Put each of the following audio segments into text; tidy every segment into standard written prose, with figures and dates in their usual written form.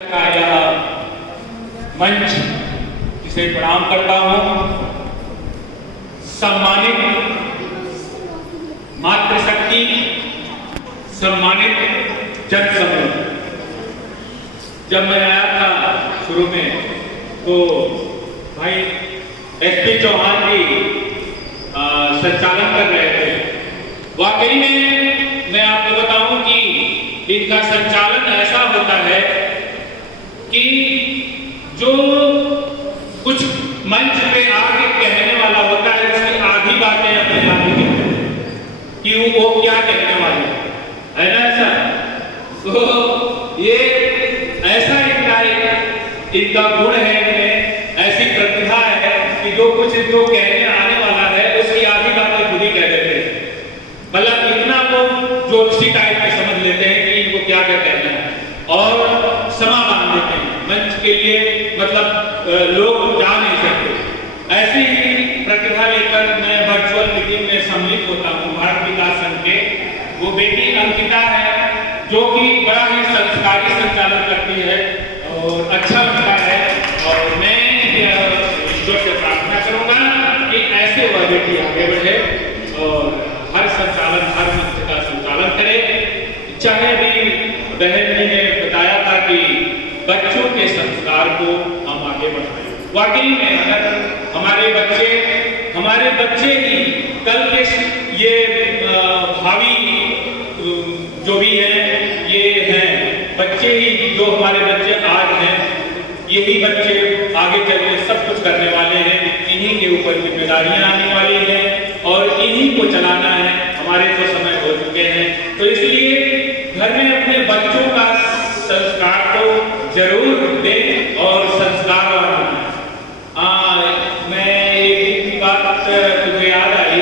का यह मंच जिसे प्रणाम करता हूं, सम्मानित मातृशक्ति, सम्मानित जन समूह। जब मैं आया था शुरू में तो भाई एसपी चौहान जी संचालन कर रहे थे। वाकई में मैं आपको बताऊं कि इनका संचालन ऐसा होता है कि जो कुछ मंच पे आके कहने वाला होता है उसकी आधी बातें अपने आप ही कहते हैं कि वो क्या कहने वाले है ना। ऐसा तो ये ऐसा इनका गुण है, इनमें ऐसी प्रतिभा है कि जो कुछ जो कहने आने वाला है उसकी आधी बातें खुद ही कह देते हैं। मतलब इतना वो ज्योतिषी टाइप में समझ लेते हैं कि इनको क्या क्या कहना है और समा बांध देते हैं मंच के लिए। मतलब लोग जा नहीं सकते। ऐसी ही प्रतिभा लेकर मैं वर्चुअल मीटिंग में सम्मिलित होता हूँ। भारत विकास संघ के वो बेटी अंकिता है जो कि बड़ा ही संस्कारी संचालन करती है और अच्छा लगता है। और मैं ईश्वर से प्रार्थना करूंगा कि ऐसे वह बेटी आगे बढ़े और हर संचालन, हर मंच का संचालन करे। चाहे भी बहन जी ने बताया था कि बच्चों के संस्कार को हम आगे बढ़ाएं। वाकई में अगर हमारे बच्चे ही कल के ये भावी जो भी हैं ये हैं बच्चे ही, जो हमारे बच्चे आज हैं यही बच्चे आगे चल के सब कुछ करने वाले हैं। इन्हीं के ऊपर जिम्मेदारियां आने वाली हैं और इन्हीं को चलाना है। हमारे तो समय हो चुके हैं, तो इसलिए घर में अपने बच्चों का संस्कार तो जरूर दें और संस्कारवान बनाएं। मैं एक की बात मुझे याद आई।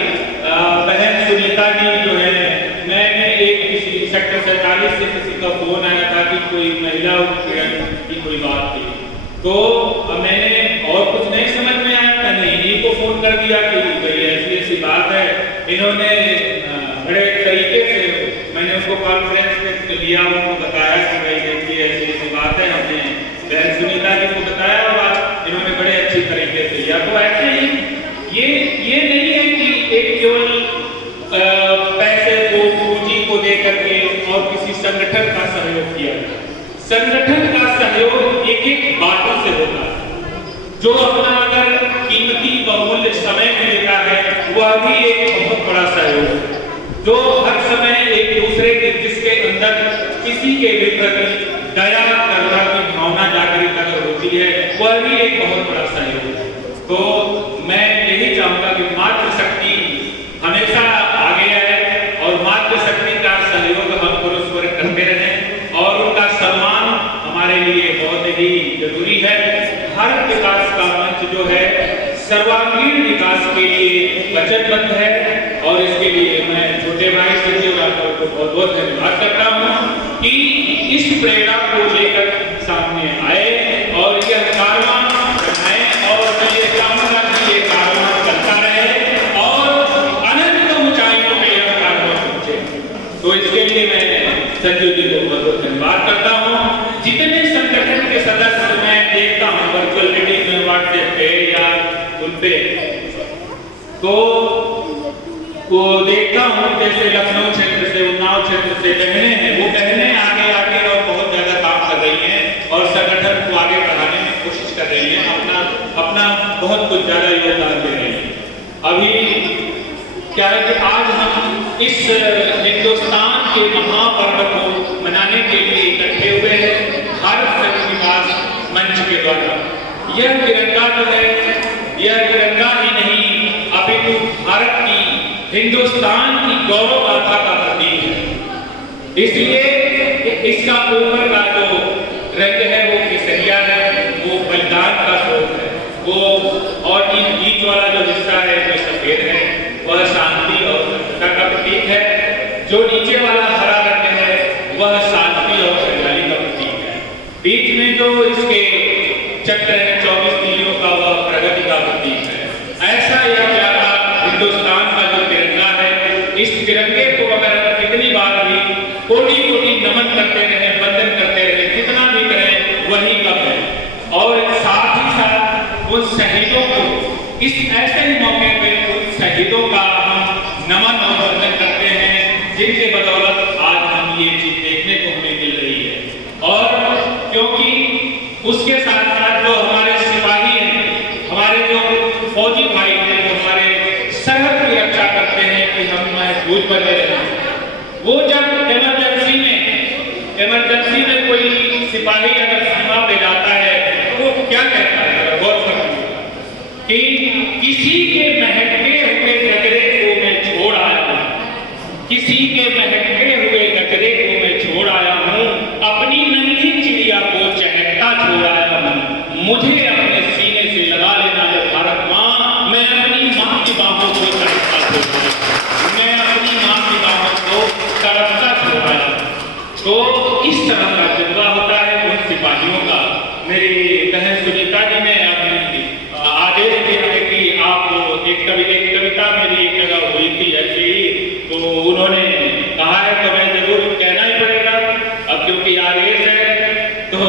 बहन सुनीता जी जो है, मैंने एक किसी सेक्टर 47 से किसी का फोन आया था कि कोई महिला उत्पीड़न की कोई बात थी, तो मैंने और कुछ नहीं समझ में आया, मैंने इन्हीं को फोन कर दिया कि ऐसी ऐसी बात है। इन्होंने बड़े तरीके से, मैंने उनको कॉन्फ्रेंस में लिया, उनको बताया कि भाई देखिए ऐसी ऐसी बात है। हमने बहन सुनीता जी को बताया और इन्होंने बड़े अच्छी तरीके से लिया। तो ऐसे ही ये नहीं है कि एक केवल पैसे को, पूंजी को देकर के और किसी संगठन का सहयोग किया। संगठन का सहयोग एक एक बातों से होता है। जो अपना अगर कीमती बहुमूल्य समय में देता है वह भी एक बहुत बड़ा सहयोग है। जो हर समय एक दूसरे के, जिसके अंदर किसी के भी प्रति दया करुणा की भावना जागृत अगर होती है, वह भी एक बहुत बड़ा सहयोग है। तो मैं यही चाहूंगा कि मातृशक्ति हमेशा आगे आए और मातृशक्ति का सहयोग हम परस्पर करते रहें और उनका सम्मान हमारे लिए बहुत ही जरूरी है। भारत विकास का मंच जो है सर्वांगीण विकास के लिए वचनबद्ध है और इसके लिए मैं छोटे भाई संजय राठौर को बहुत बहुत धन्यवाद करता हूं कि इस प्रेरणा को लेकर सामने आए और यह कारवां बढ़ाए। और मैं ये चाहूंगा कि ये कारवां चलता रहे और अनंत ऊंचाइयों पे यह कारवां पहुंचे। तो इसके लिए मैं संजय जी को बहुत बहुत धन्यवाद करता हूं। जितने संगठन के सदस्य मैं देखता हूं वर्चुअल मीटिंग में, व्हाट्सएप पे या उनपे, तो वो देखता हूं जैसे लखनऊ क्षेत्र से, उन्नाव क्षेत्र से बहनें हैं, वो बहनें आगे आके और बहुत ज्यादा काम कर रही हैं और संगठन को आगे बढ़ाने में कोशिश कर रही हैं, अपना बहुत कुछ ज्यादा योगदान दे रही हैं। अभी क्या है कि आज हम इस हिंदुस्तान के महापर्व को मनाने के लिए इकट्ठे हुए हैं भारत विकास मंच के द्वारा। यह तिरंगा जो है, यह तिरंगा ही नहीं अपितु भारत की, हिंदुस्तान की गौरव गाथा का प्रतीक है। इसलिए इसका ऊपर का जो रंग है वो केसरिया है, वो बलिदान का स्रोत है वो, और बीच वाला जो हिस्सा है जो सफेद है वह शांति और सत्ता का प्रतीक है। जो नीचे वाला हरा रंग है वह शांति और हरियाली का प्रतीक है। बीच में जो इसके चक्र है 24 तीलियों का, वह प्रगति का प्रतीक है। ऐसा यह प्यारा हिंदुस्तान का जो तिरंगा है, इस तिरंगे को अगर कितनी बार भी कोटि कोटि नमन करते रहे, वंदन करते रहे, कितना भी करें, वही कब है। और साथ ही साथ उन शहीदों को इस ऐसे ही मौके पे उन शहीदों का हम नमन और वंदन करते हैं, जिनके बदौलत आज हम ये चीज देखने को हमें मिल रही है। और क्योंकि उसके साथ साथ जो हमारे सिपाही हैं, हमारे जो फौजी भाई हैं, जो हमारे सरहद की रक्षा करते हैं कि हम महफूज बने रहें, वो जब इमरजेंसी में कोई सिपाही अगर सीमा पे जाता है तो वो क्या कहता है, गौर करिए कि किसी के महके हुए गगरे को मैं छोड़ आया हूँ, किसी के महके हुए गगरे को मैं छोड़ आया हूँ, अपनी नन्ही चिड़िया को चहकता छोड़ आया हूँ, मुझे अपने सीने से लगा लेना है भारत माँ, मैं अपनी माँ की बाहों को तड़पता छोड़ आया, मैं अपनी माँ की बाहों को तड़पता छोड़ आया। तो इस तरह का जज्बा होता है उन सिपाहियों का। मेरी बहन सुनीता जी ने आदेश दिया है कि आप एक कविता मेरी एक जगह हुई थी ऐसे ही, तो उन्होंने कहा है तो मैं जरूर कहना ही पड़ेगा अब क्योंकि आदेश है। तो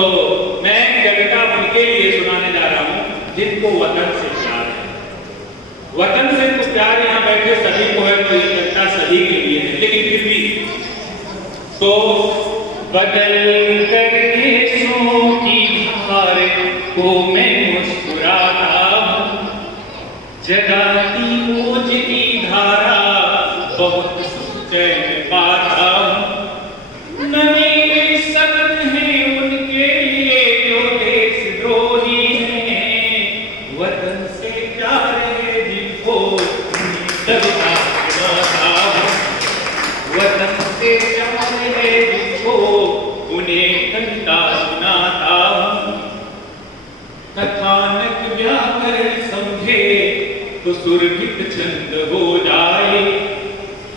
मैं कविता उनके लिए सुनाने जा रहा हूँ जिनको वतन से प्यार है। वतन से तो प्यार यहाँ बैठे सभी को है, तो ये कविता सभी के लिए है, लेकिन फिर भी तो बदल कर देशों की धार को मैं मुस्कुराता हूँ, जगाती ओज की धारा बहुत चैन पाता हूँ, न मेरे सपन हैं उनके लिए जो देशद्रोही हैं, वतन से प्यार है जिनको कविता सुनाता हूँ, वतन से प्यार है उन्हें कविता सुनाता हूँ, कथानक व्याकरण समझे तो सुरभित छंद हो जाए,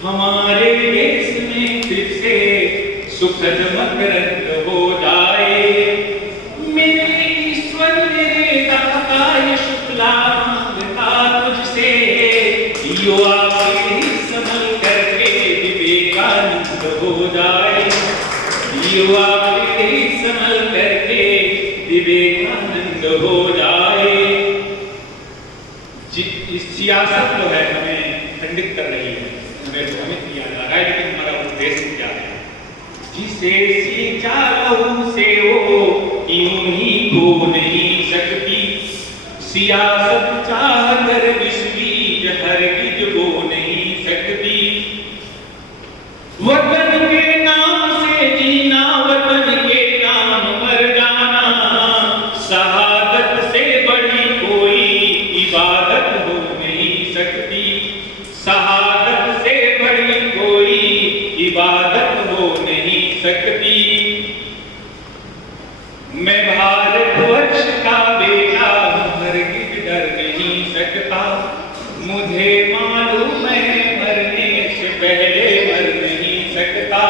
हमारे देश में फिर से सुखद मकरंद हो जाए, मेरे ईश्वर मेरे दाता ये शुक्ला मांगता तुझसे, युवा पीढ़ी संभल करके विवेकानंद हो जाए, युवा पीढ़ी संभल करके विवेकानंद हो जाए। सियासत जो है हमें खंडित कर रही है, हमें भ्रमित किया जा रहा है, लेकिन हमारा उद्देश्य क्या है? जिसे सींचा लहू से वो यूं ही खो नहीं सकती, सियासत चाह कर विष बीज हरगिज बो नहीं सकती, वतन के नाम से जीना, वतन के नाम मर जाना, शहादत से बड़ी कोई इबादत हो नहीं सकती, शहादत से बड़ी कोई इबादत हो नहीं सकती। मैं भारतवर्ष का बेटा हरगिज डर नहीं सकता, मुझे मालूम है मरने से पहले मर नहीं सकता,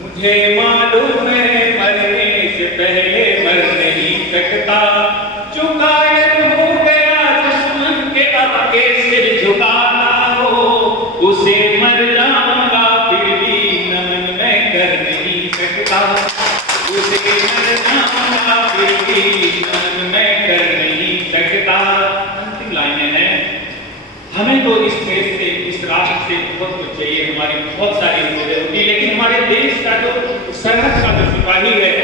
मुझे मालूम है मरने से पहले मर नहीं सकता, जो कायल हो गया दुश्मन के आगे सिर झुकाता हो, उसे मर जाऊंगा फिर भी नमन मैं कर नहीं सकता, उसे मर जाऊंगा फिर भी नमन मैं कर नहीं सकता। अंतिम लाइनें हैं, हमें तो इस देश से इस राष्ट्र से बहुत कुछ चाहिए, हमारी बहुत सारी उम्मीदें होती, लेकिन हमारे देश का जो सरहद का जो सिपाही है,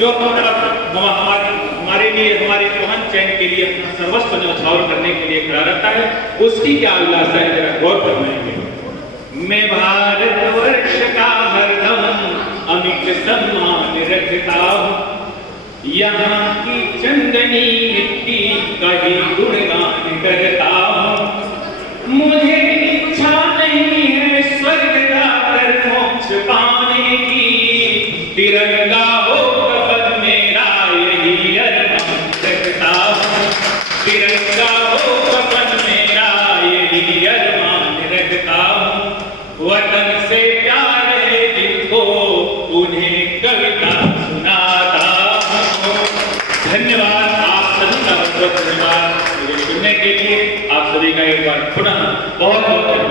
जो हमारे लिए हमारे प्रधान चयन के लिए अपना सर्वस्व न्यौछावर करने के लिए खड़ा रहता है, उसकी क्या अभिलाषा है जरा गौर फरमाएंगे। मैं भारतवर्ष का हरदम अमिट सम्मान रखता हूँ, यहाँ की चंदनी मिट्टी का ही गुणगान करता हूँ, मुझे इच्छा नहीं है स्वर्ग जाकर मोक्ष पाने की, तिरंगा हो कफन मेरा यही अरमान रखता हूँ, तिरंगा हो कफन मेरा यही अरमान रखता हूँ, वतन से प्यार है जिनको उन्हें कविता सुनाता हूँ। धन्यवाद, आप सभी का बहुत धन्यवाद मुझे सुनने के लिए, आप सभी का एक बार पुनः बहुत बहुत